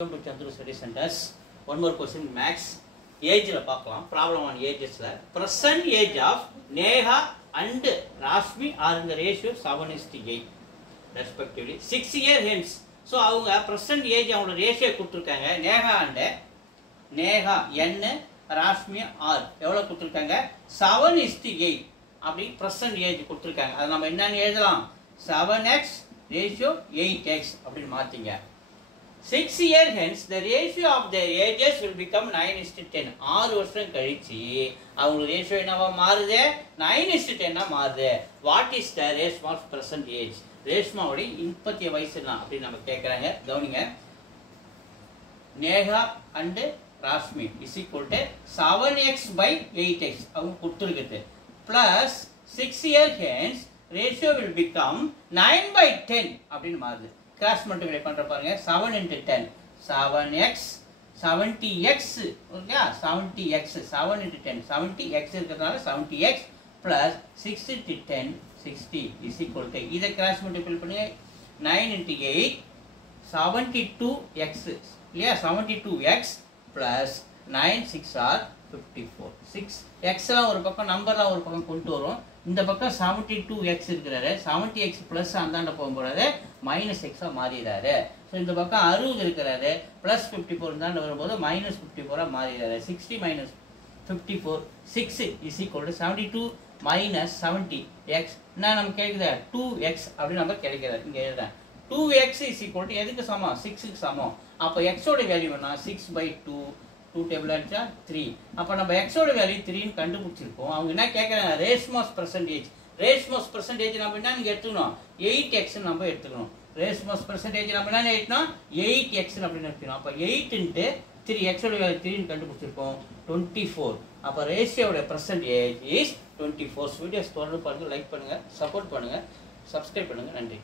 Welcome to Chandru Study Centers. One more question, max. Age la paakalam. Problem on ages la. Present age of Neha and Rashmi are in the ratio 7:8 respectively. 6 years hence. So avanga present age avanga ratio kuduthirukanga. Neha n Rashmi r evlo kuduthirukanga 7:8 அப்படி present age குடுத்திருக்காங்க. அத நாம என்னன்னு எழுதலாம்? 7x ratio 8x அப்படி மாத்திங்க. 6 years hence the ratio of their ages will become 9:10. 6 வருஷம் கழிச்சு அவங்க ரேஷியோ என்னவா மாறுது? 9:10 ஆ மாறுது. What is the Reshma's present age? ரேஷ்மாவுடைய இப்பத்திய வயசு என்ன அப்படி நம்ம கேக்குறாங்க. கவனிங்க. Neha and Rashmi is equal to 7x by 8x அவங்க கொடுத்திருக்குது. Plus 6 years hence ratio will become 9/10 அப்படினு மாறுது. Cross multiply பண்ற பாருங்க 7 into 10 7x 70x okay 70x 7 into 10 70x இருக்கிறதால 70x plus 6 into 10 60 is equal to இத cross multiply பண்ணுங்க 9 into 8 72x இல்லையா 72x plus 9 6 are 54 6 x எல்லாம் ஒரு பக்கம் நம்பர்லாம் ஒரு பக்கம் கொண்டு வரோம் இந்த பக்கம் 72x இருக்குறாரு 70x plus அந்தாண்ட போகும்போது -x ஆ மாறிறாரு சோ இந்த பக்கம் 60 இருக்குறாரு +54 இந்தாண்ட வரும்போது -54 ஆ மாறிறாரு 60 54 6 is equal to 72 minus 70x நான் நமக்கு கேக்குது 2x அப்படி நம்ம கிடைக்குது இங்க எழுதுறேன் 2x is equal to எதுக்கு சமம் 6 க்கு சமம் அப்ப x ஓட வேல்யூ என்ன 6/2 2 டேபிள் ஆச்சா 3 அப்ப நம்ம x ஓட வேல்யூ 3 ன்னு கண்டுபிடிச்சிருக்கோம் அவங்க என்ன கேக்குறாங்க ரேஷ்மாஸ் பெர்சன்டேஜ் நம்ம என்ன இங்க எடுத்துக்கணும் 8x ன்னு நம்ம எடுத்துக்கணும் ரேஷ்மாஸ் பெர்சன்டேஜ் நம்ம என்ன எடுத்தோம் 8x ன்னு அப்படி எடுத்துக்கணும் அப்ப 8 into 3 x ஓட வேல்யூ 3 ன்னு கண்டுபிடிச்சிருக்கோம் 24 அப்ப ரேஷியோட பெர்சன்டேஜ் இஸ் 24 வீடியோஸ் தொடர்ந்து பாருங்க லைக் பண்ணுங்க சப்போர்ட் பண்ணுங்க சப்ஸ்கிரைப் பண்ணுங்க நன்றி